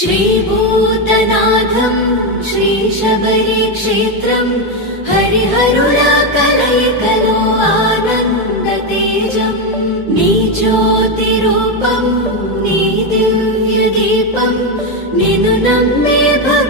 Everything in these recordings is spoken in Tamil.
श्रीभूतनाथम् श्रीशबरीक्षेत्रम् हरिहरुणाकलयकलो आनन्दतेजम् नीज्योतिरूपम् नीदिव्यदीपम् निनुनम् मे भग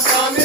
Swami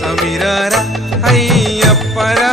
సమీరారా అయ్యప్పరారా